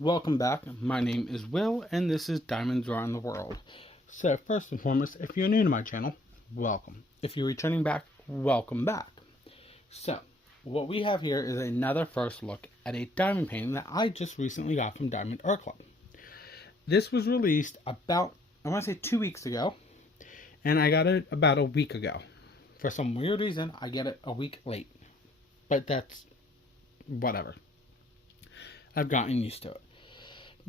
Welcome back. My name is Will, and this is Diamonds Around the World. So, first and foremost, if you're new to my channel, welcome. If you're returning back, welcome back. So, what we have here is another first look at a diamond painting that I just recently got from Diamond Art Club. This was released about, I want to say 2 weeks ago, and I got it about a week ago. For some weird reason, I get it a week late. But that's whatever. I've gotten used to it.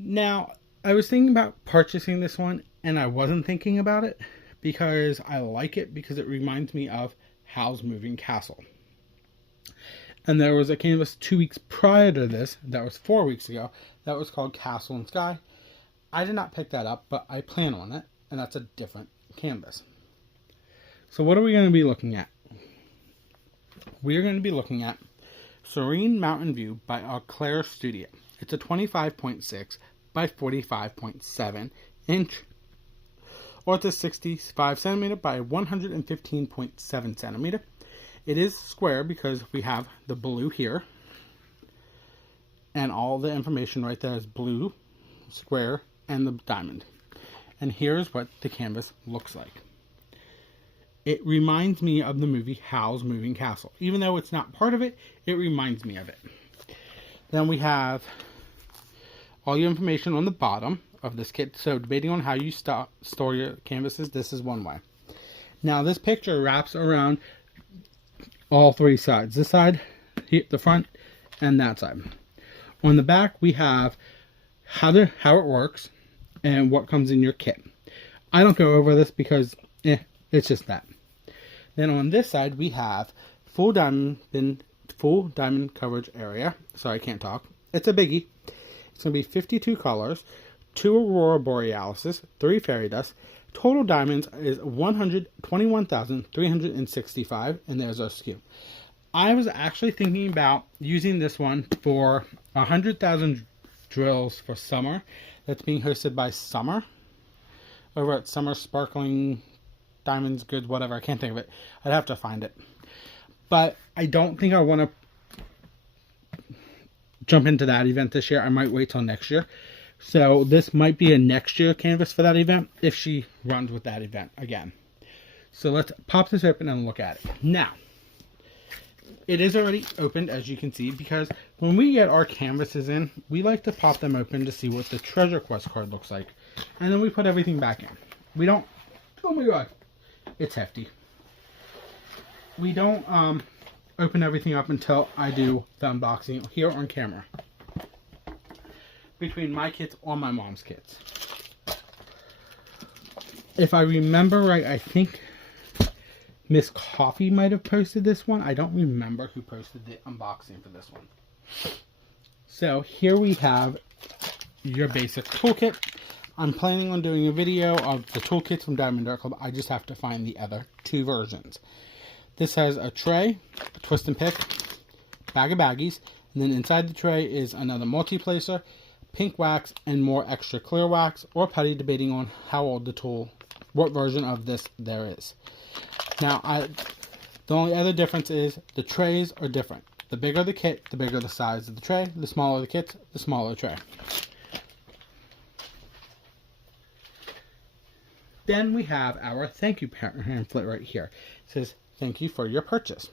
Now, I was thinking about purchasing this one, and I wasn't thinking about it because I like it because it reminds me of Howl's Moving Castle. And there was a canvas 2 weeks prior to this, that was 4 weeks ago, that was called Castle and Sky. I did not pick that up, but I plan on it, and that's a different canvas. So what are we going to be looking at? We are going to be looking at Serene Mountain View by Auclair Studio. It's a 25.6 by 45.7 inch, or it's a 65 centimeter by 115.7 centimeter. It is square because we have the blue here, and all the information right there is blue, square, and the diamond. And here's what the canvas looks like. It reminds me of the movie Howl's Moving Castle. Even though it's not part of it, it reminds me of it. Then we have all your information on the bottom of this kit. So debating on how you store your canvases, this is one way. Now this picture wraps around all three sides. This side, the front, and that side. On the back, we have how it works and what comes in your kit. I don't go over this because it's just that. Then on this side, we have full diamond coverage area. Sorry, I can't talk. It's a biggie. It's going to be 52 colors, 2 Aurora Borealises, 3 fairy dust. Total diamonds is 121,365, and there's our skew. I was actually thinking about using this one for 100,000 drills for summer. That's being hosted by Summer over at Summer Sparkling Diamonds, Goods, whatever. I can't think of it. I'd have to find it. But I don't think I want to jump into that event this year. I might wait till next year. So this might be a next year canvas for that event if she runs with that event again. So let's pop this open and look at it. Now, it is already opened, as you can see, because when we get our canvases in, we like to pop them open to see what the Treasure Quest card looks like. And then we put everything back in. We don't, oh my god, it's hefty. We don't open everything up until I do the unboxing here on camera. Between my kits or my mom's kits. If I remember right, I think Miss Coffee might have posted this one. I don't remember who posted the unboxing for this one. So here we have your basic toolkit. I'm planning on doing a video of the toolkits from Diamond Art Club. I just have to find the other 2 versions. This has a tray, a twist and pick, bag of baggies, and then inside the tray is another multi-placer, pink wax, and more extra clear wax or putty, debating on how old the tool, what version of this there is. Now, the only other difference is the trays are different. The bigger the kit, the bigger the size of the tray. The smaller the kit, the smaller the tray. Then we have our thank you pamphlet right here. It says, thank you for your purchase.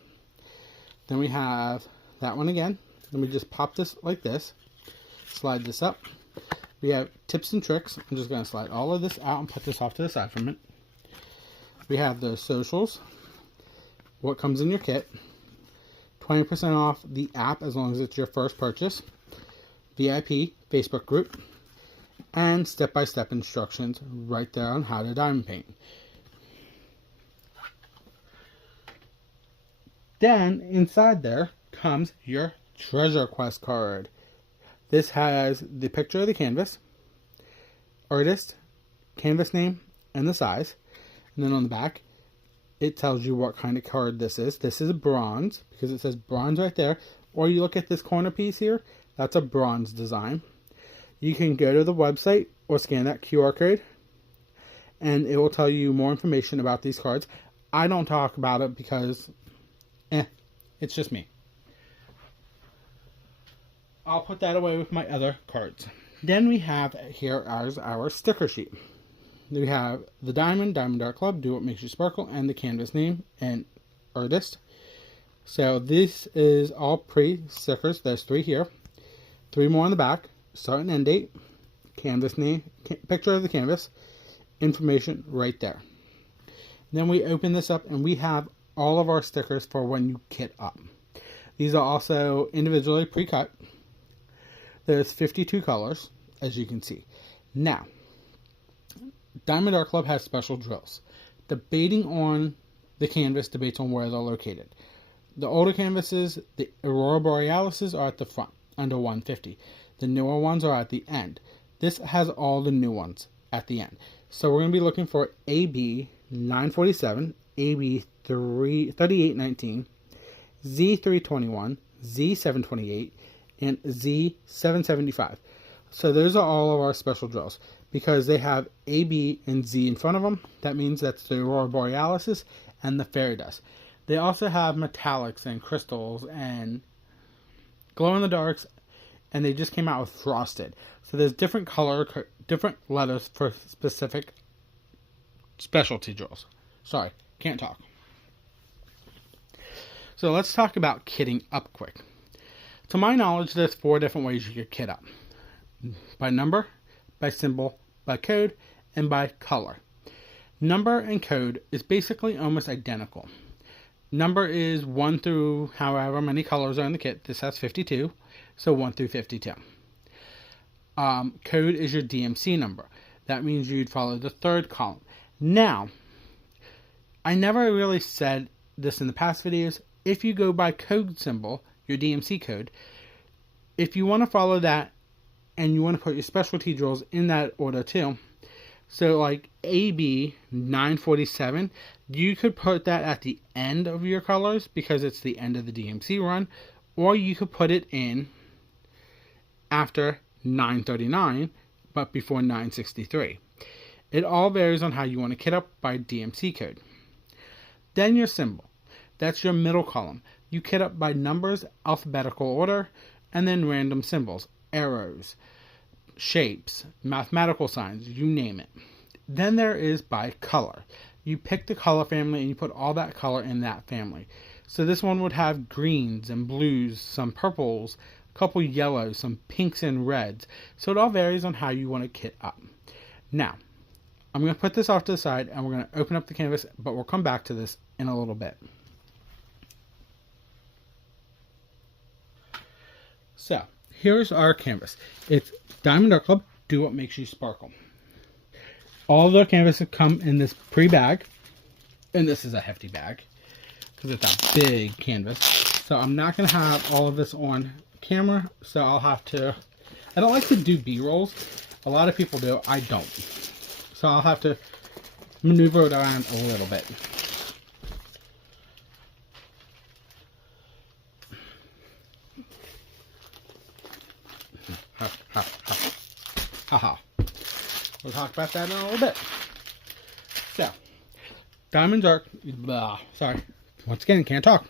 Then we have that one again. Then we just pop this like this. Slide this up. We have tips and tricks. I'm just going to slide all of this out and put this off to the side for a minute. We have the socials. What comes in your kit. 20% off the app as long as it's your first purchase. VIP Facebook group. And step-by-step instructions right there on how to diamond paint. Then inside there comes your Treasure Quest card. This has the picture of the canvas, artist, canvas name, and the size. And then on the back, it tells you what kind of card this is. This is a bronze, because it says bronze right there. Or you look at this corner piece here, that's a bronze design. You can go to the website or scan that QR code, and it will tell you more information about these cards. I don't talk about it because, it's just me. I'll put that away with my other cards. Then we have here as our sticker sheet. We have the Diamond Art Club, Do What Makes You Sparkle, and the canvas name and artist. So this is all pre-stickers. There's 3 here. 3 more on the back. Start and end date. Canvas name. Picture of the canvas. Information right there. Then we open this up and we have all of our stickers for when you kit up. These are also individually pre-cut. There's 52 colors, as you can see. Now, Diamond Art Club has special drills. Debating on the canvas debates on where they're located. The older canvases, the Aurora Borealis, are at the front, under 150. The newer ones are at the end. This has all the new ones at the end. So we're going to be looking for AB 947, AB 3819, Z321, Z728, and Z775. So those are all of our special drills. Because they have A, B, and Z in front of them, that means that's the Aurora Borealis and the fairy dust. They also have metallics and crystals and glow-in-the-darks, and they just came out with frosted. So there's different different letters for specific specialty drills. Sorry, can't talk. So let's talk about kitting up quick. To my knowledge, there's 4 different ways you could kit up. By number, by symbol, by code, and by color. Number and code is basically almost identical. Number is 1 through however many colors are in the kit. This has 52, so 1 through 52. Code is your DMC number. That means you'd follow the 3rd column. Now, I never really said this in the past videos. If you go by code symbol, your DMC code, if you want to follow that and you want to put your specialty drills in that order too, so like AB 947, you could put that at the end of your colors because it's the end of the DMC run, or you could put it in after 939 but before 963. It all varies on how you want to kit up by DMC code. Then your symbol. That's your middle column. You kit up by numbers, alphabetical order, and then random symbols, arrows, shapes, mathematical signs, you name it. Then there is by color. You pick the color family and you put all that color in that family. So this one would have greens and blues, some purples, a couple yellows, some pinks and reds. So it all varies on how you want to kit up. Now, I'm going to put this off to the side and we're going to open up the canvas, but we'll come back to this in a little bit. So, here's our canvas. It's Diamond Art Club, Do What Makes You Sparkle. All the canvases come in this pre-bag, and this is a hefty bag, because it's a big canvas. So I'm not going to have all of this on camera, so I'll have to, I don't like to do B-rolls. A lot of people do, I don't. So I'll have to maneuver it around a little bit. Haha. We'll talk about that in a little bit. So, Diamond Art, sorry, once again, can't talk.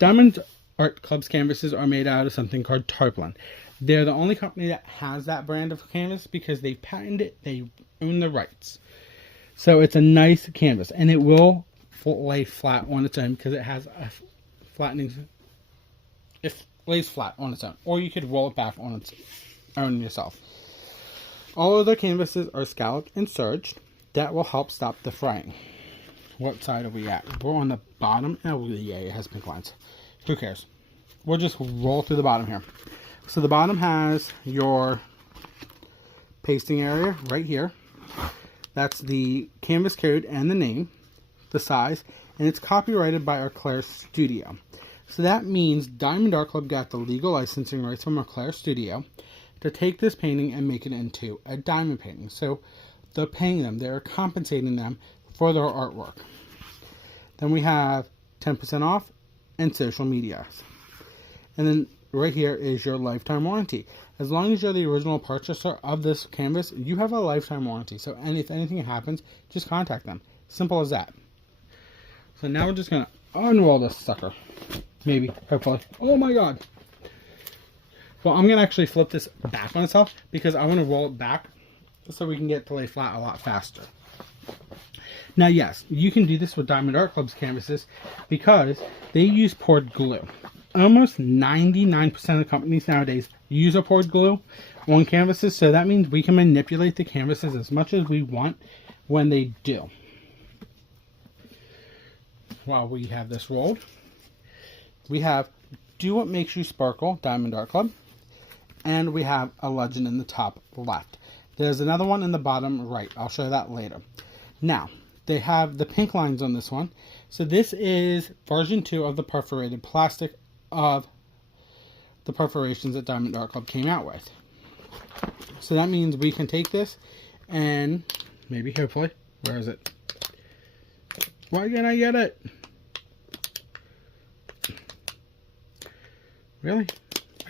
Diamond Art Club's canvases are made out of something called tarpaulin. They're the only company that has that brand of canvas because they patented it, they own the rights. So it's a nice canvas, and it will lay flat on its own because it has a flattening, it lays flat on its own, or you could roll it back on its own yourself. All of the canvases are scalloped and serged. That will help stop the fraying. What side are we at? We're on the bottom. Oh, yeah, it has pink lines. Who cares? We'll just roll through the bottom here. So the bottom has your pasting area right here. That's the canvas code and the name, the size, and it's copyrighted by Auclair Studio. So that means Diamond Art Club got the legal licensing rights from Auclair Studio to take this painting and make it into a diamond painting. So they're paying them, they're compensating them for their artwork. Then we have 10% off and social media. And then right here is your lifetime warranty. As long as you're the original purchaser of this canvas, you have a lifetime warranty. So if anything happens, just contact them. Simple as that. So now we're just going to unroll this sucker. Maybe, hopefully. Oh my god. Well, I'm going to actually flip this back on itself because I want to roll it back so we can get to lay flat a lot faster. Now, yes, you can do this with Diamond Art Club's canvases because they use poured glue. Almost 99% of companies nowadays use a poured glue on canvases, so that means we can manipulate the canvases as much as we want when they do. While we have this rolled, we have Do What Makes You Sparkle, Diamond Art Club, and we have a legend in the top left. There's another one in the bottom right. I'll show that later. Now, they have the pink lines on this one. So this is version 2 of the perforated plastic of the perforations that Diamond Art Club came out with. So that means we can take this and maybe, hopefully, where is it? Why can't I get it? Really?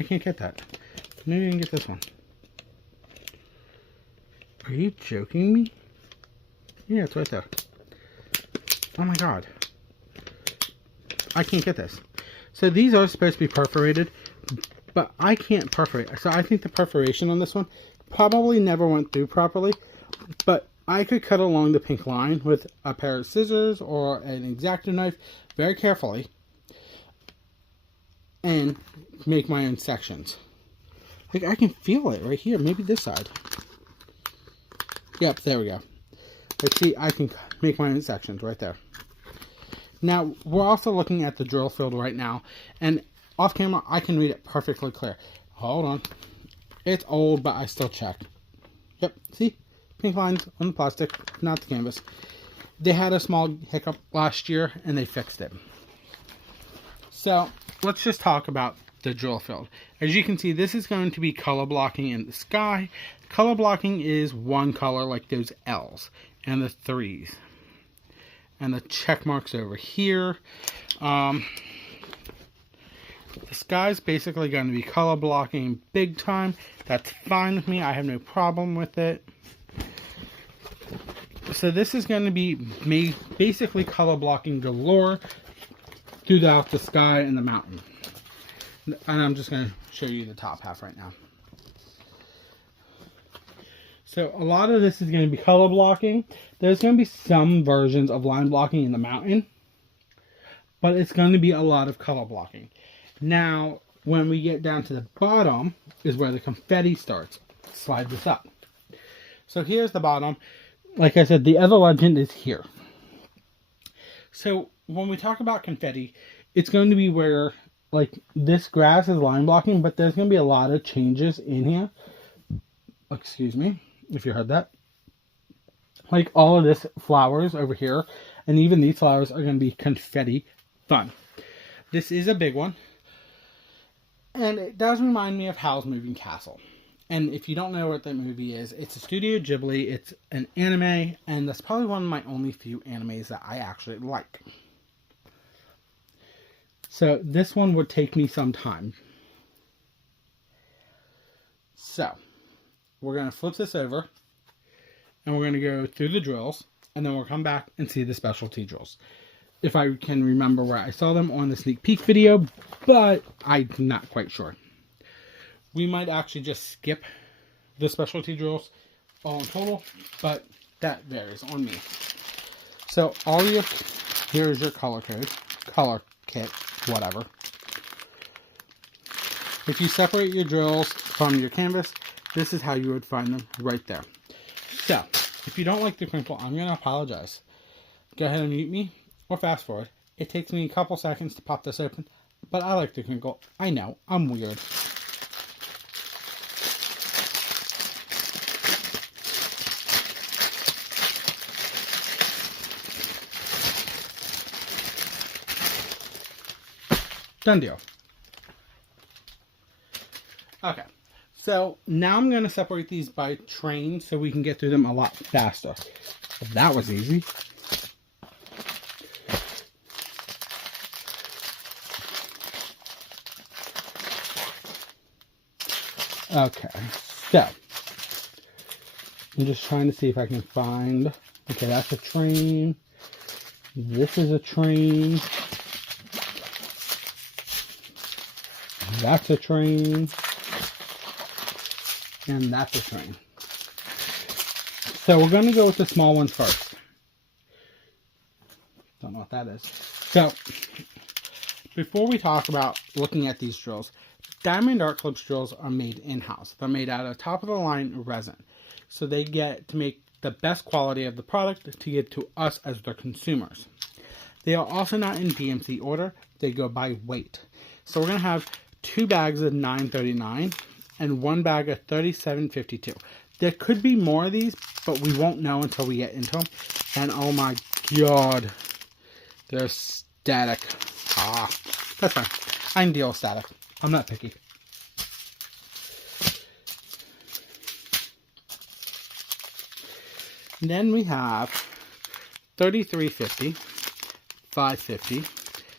I can't get that. Maybe I can get this one. Are you joking me? Yeah, it's right there. Oh my god. I can't get this. So these are supposed to be perforated, but I can't perforate. So I think the perforation on this one probably never went through properly, but I could cut along the pink line with a pair of scissors or an X-Acto knife very carefully and make my own sections. Like, I can feel it right here. Maybe this side. Yep, there we go. But see, I can make my own sections right there. Now, we're also looking at the drill field right now. And off camera, I can read it perfectly clear. Hold on. It's old, but I still check. Yep, see? Pink lines on the plastic, not the canvas. They had a small hiccup last year, and they fixed it. So, let's just talk about the drill field. As you can see, this is going to be color blocking in the sky. Color blocking is one color, like those L's and the 3s. And the check marks over here. The sky's basically going to be color blocking big time. That's fine with me. I have no problem with it. So this is going to be basically color blocking galore throughout the sky and the mountain. And I'm just going to show you the top half right now. So a lot of this is going to be color blocking. There's going to be some versions of line blocking in the mountain, but it's going to be a lot of color blocking. Now, when we get down to the bottom is where the confetti starts. Slide this up. So here's the bottom. Like I said, the other legend is here. So when we talk about confetti, it's going to be where, like, this grass is line blocking, but there's going to be a lot of changes in here. Excuse me, if you heard that. Like, all of this flowers over here, and even these flowers are going to be confetti fun. This is a big one. And it does remind me of Howl's Moving Castle. And if you don't know what that movie is, it's a Studio Ghibli, it's an anime, and that's probably one of my only few animes that I actually like. So this one would take me some time. So we're going to flip this over, and we're going to go through the drills, and then we'll come back and see the specialty drills. If I can remember where I saw them on the sneak peek video, but I'm not quite sure. We might actually just skip the specialty drills all in total, but that varies on me. So here's your color code, color kit, whatever. If you separate your drills from your canvas, this is how you would find them right there. So, if you don't like the crinkle, I'm going to apologize. Go ahead and mute me or fast forward. It takes me a couple seconds to pop this open, but I like the crinkle. I know, I'm weird. Done deal. Okay, so now I'm going to separate these by train so we can get through them a lot faster. That was easy. Okay, so I'm just trying to see if I can find. Okay, that's a train. This is a train. That's a train. And that's a Serene. So we're going to go with the small ones first. Don't know what that is. So, before we talk about looking at these drills, Diamond Art Club's drills are made in-house. They're made out of top-of-the-line resin. So they get to make the best quality of the product to give to us as their consumers. They are also not in DMC order. They go by weight. So we're going to have 2 bags of $9.39 and 1 bag of $37.52. There could be more of these, but we won't know until we get into them. And oh my god, they're static. Ah, that's fine. I can deal with static. I'm not picky. And then we have $33.50, $5.50,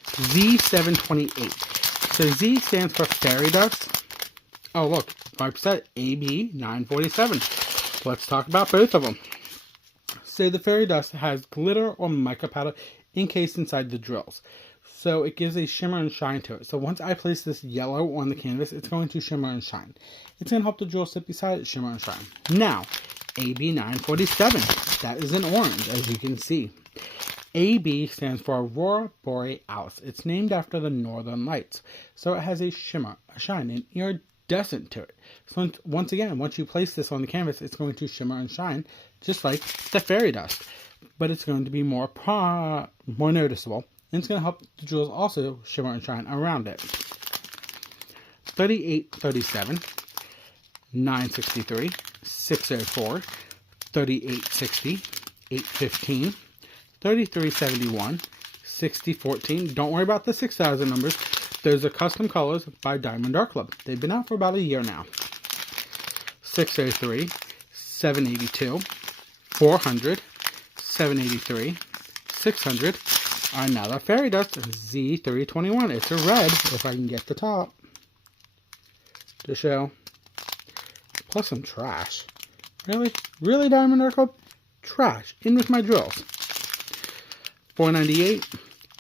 Z728. So Z stands for fairy dust. Oh look, 5% AB 947. Let's talk about both of them. So the fairy dust has glitter or mica powder encased inside the drills. So it gives a shimmer and shine to it. So once I place this yellow on the canvas, it's going to shimmer and shine. It's going to help the drill sit beside it shimmer and shine. Now, AB 947. That is an orange, as you can see. AB stands for Aurora Borealis. It's named after the northern lights. So it has a shimmer, a shine, an iridescent to it. So once again, once you place this on the canvas, it's going to shimmer and shine, just like the fairy dust. But it's going to be more noticeable. And it's going to help the jewels also shimmer and shine around it. $38.37, $9.63, $6.04, $38.60, $8.15, $33.71, $60.14. Don't worry about the 6,000 numbers. Those are custom colors by Diamond Art Club. They've been out for about a year now. $6.03, $7.82, $400, $7.83, $600. Another fairy dust, Z321. It's a red, if I can get the top to show. Plus some trash. Really? Really, Diamond Art Club? Trash. In with my drills. $4.98,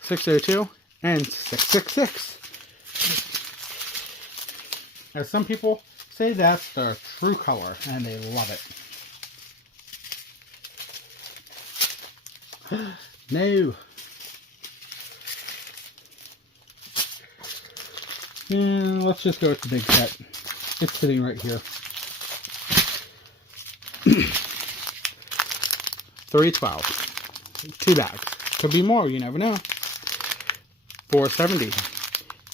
$6.02, and $6.66. As some people say, that's their true color, and they love it. No. And let's just go with the big set. It's sitting right here. $3.12. 2 bags. Could be more, you never know. $4.70.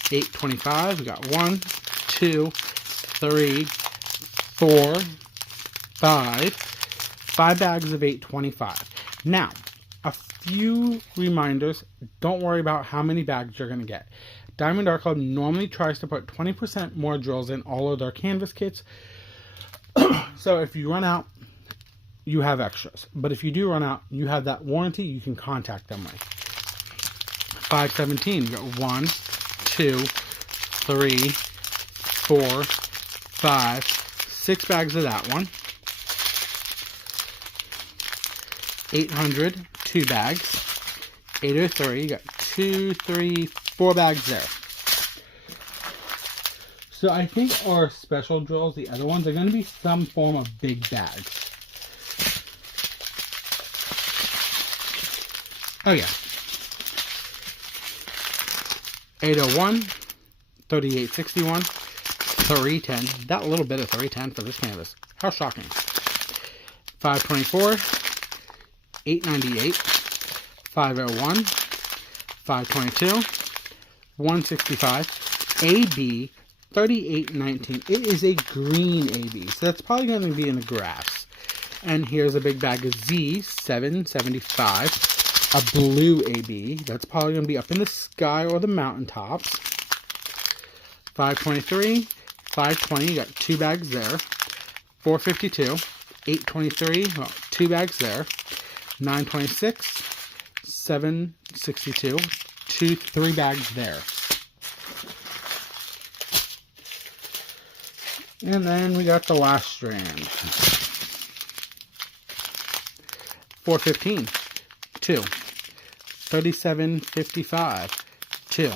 $8.25. We got 1, 2, 3, 4, 5. 5 bags of $8.25. Now, a few reminders. Don't worry about how many bags you're going to get. Diamond Art Club normally tries to put 20% more drills in all of their canvas kits. So if you run out, you have extras. But if you do run out, you have that warranty you can contact them with. $5.17. You got 1, 2, 3, 4, 5, 6 bags of that one. 800, 2 bags. 803, you got 2, 3, 4 bags there. So I think our special drills, the other ones, are going to be some form of big bags. Oh yeah. 801, 3861, 310. That little bit of 310 for this canvas. How shocking. 524, 898, 501, 522, 165, AB 3819. It is a green AB, so that's probably going to be in the grass. And here's a big bag of Z775. A blue AB. That's probably going to be up in the sky or the mountaintops. 523, 520. You got 2 bags there. 452, 823. Well, 2 bags there. 926, 762. 3 bags there. And then we got the last strand. 415, 2. 37.55, 2.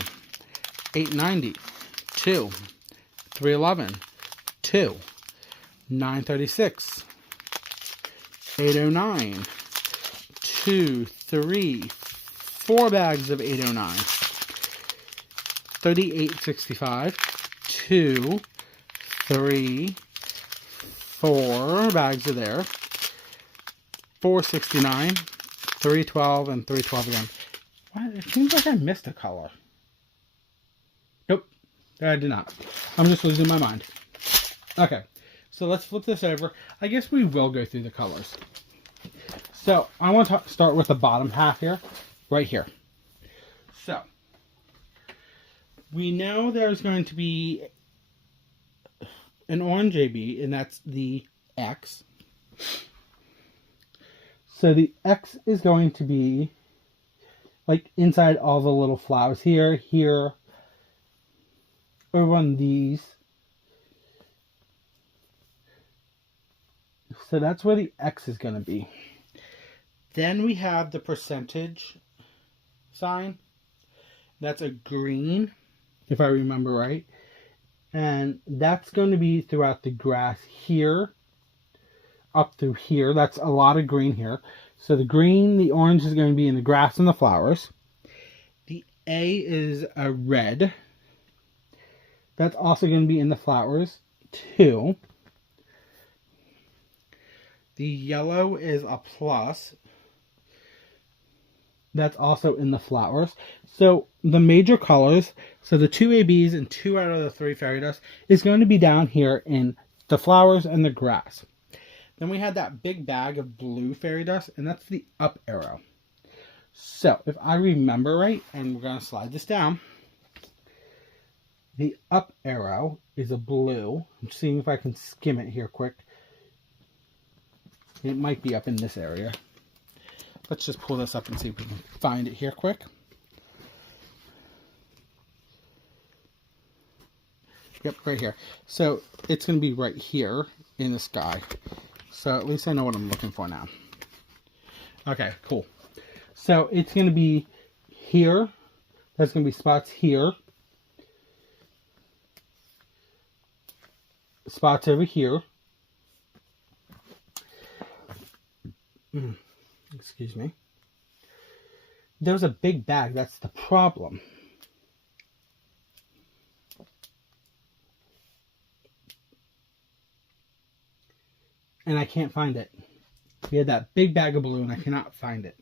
8.90, 2. 3.11, 2. 936, 809, 2, 3, 4 bags of 809, 3865, 2, 3, 4 bags of there, 469, 312, and 312 again. What? It seems like I missed a color. Nope, I did not. I'm just losing my mind. Okay, so let's flip this over. I guess we will go through the colors. So I want to start with the bottom half here, right here. So we know there's going to be an orange AB, and that's the X. So the X is going to be like inside all the little flowers here, here, over on these. So that's where the X is going to be. Then we have the percentage sign. That's a green, if I remember right. And that's going to be throughout the grass here, up through here. That's a lot of green here. So the green, the orange is going to be in the grass and the flowers. The A is a red. That's also going to be in the flowers too. The yellow is a plus. That's also in the flowers. So the major colors, so the 2 ABs and 2 out of the 3 fairy dust is going to be down here in the flowers and the grass. Then we had that big bag of blue fairy dust, and that's the up arrow. So if I remember right, and we're going to slide this down, the up arrow is a blue. I'm seeing if I can skim it here quick. It might be up in this area. Let's just pull this up and see if we can find it here quick. Yep, right here. So it's going to be right here in the sky. So at least I know what I'm looking for now. Okay, cool. So it's going to be here. There's going to be spots here. Spots over here. Excuse me. There's a big bag. That's the problem. And I can't find it. We had that big bag of blue and I cannot find it.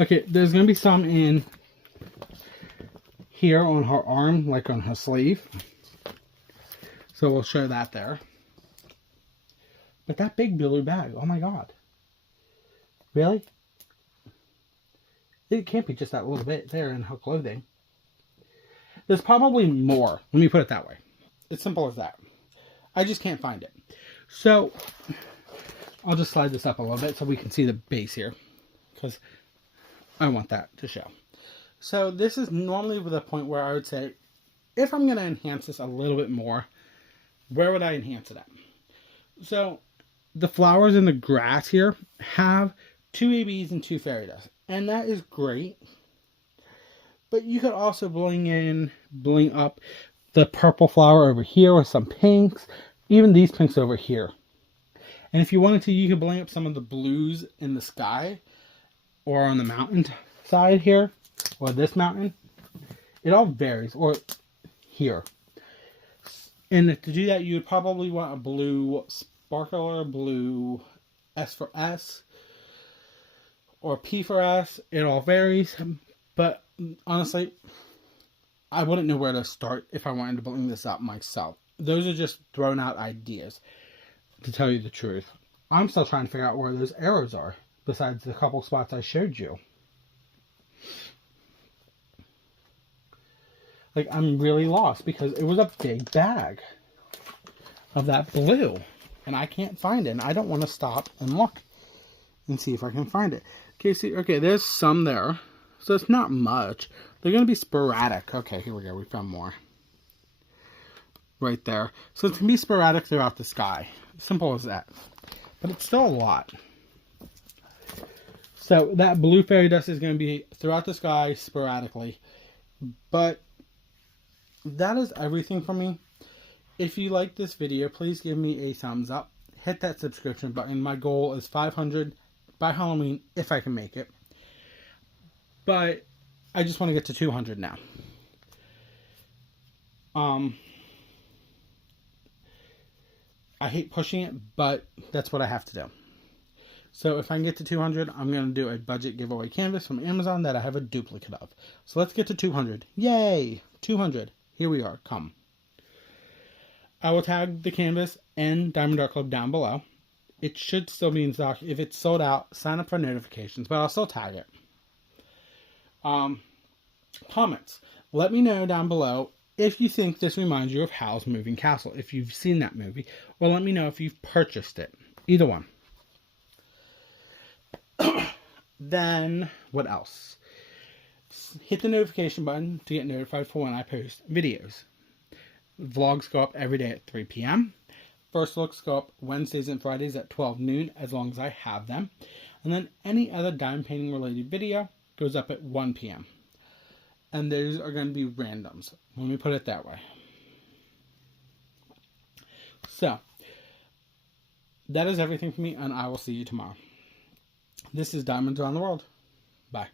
Okay, there's going to be some in here on her arm, like on her sleeve. So we'll show that there. But that big blue bag, oh my god. Really? It can't be just that little bit there in her clothing. There's probably more. Let me put it that way. It's simple as that. I just can't find it. So, I'll just slide this up a little bit so we can see the base here. Because I want that to show. So, this is normally the point where I would say, if I'm going to enhance this a little bit more, where would I enhance it at? So, the flowers in the grass here have 2 ABs and 2 fairy dust. And that is great. But you could also bling up the purple flower over here with some pinks. Even these pinks over here. And if you wanted to, you could bling up some of the blues in the sky. Or on the mountain side here. Or this mountain. It all varies. Or here. And to do that, you would probably want a blue sparkler, blue S for S, or P for S. It all varies. But honestly, I wouldn't know where to start if I wanted to bling this up myself. Those are just thrown out ideas, to tell you the truth. I'm still trying to figure out where those arrows are, besides the couple spots I showed you. Like, I'm really lost, because it was a big bag of that blue, and I can't find it, and I don't want to stop and look and see if I can find it. Okay, see, okay, there's some there, so it's not much. They're going to be sporadic. Okay, here we go, we found more. Right there. So it can be sporadic throughout the sky. Simple as that. But it's still a lot. So that blue fairy dust is going to be throughout the sky sporadically. But that is everything for me. if you like this video, please give me a thumbs up. Hit that subscription button. My goal is 500 by Halloween, if I can make it. But I just want to get to 200 now. I hate pushing it, but that's what I have to do. So if I can get to 200, I'm going to do a budget giveaway canvas from Amazon that I have a duplicate of. So let's get to 200. Yay! 200. Here we are. Come. I will tag the canvas and Diamond Art Club down below. It should still be in stock. If it's sold out, sign up for notifications, but I'll still tag it. Comments. Let me know down below if you think this reminds you of Howl's Moving Castle, if you've seen that movie, or let me know if you've purchased it. Either one. Then, what else? Hit the notification button to get notified for when I post videos. Vlogs go up every day at 3 p.m. First looks go up Wednesdays and Fridays at 12 noon, as long as I have them. And then any other diamond painting related video goes up at 1 p.m. And those are going to be randoms. Let me put it that way. So, that is everything for me, and I will see you tomorrow. This is Diamonds Around the World. Bye.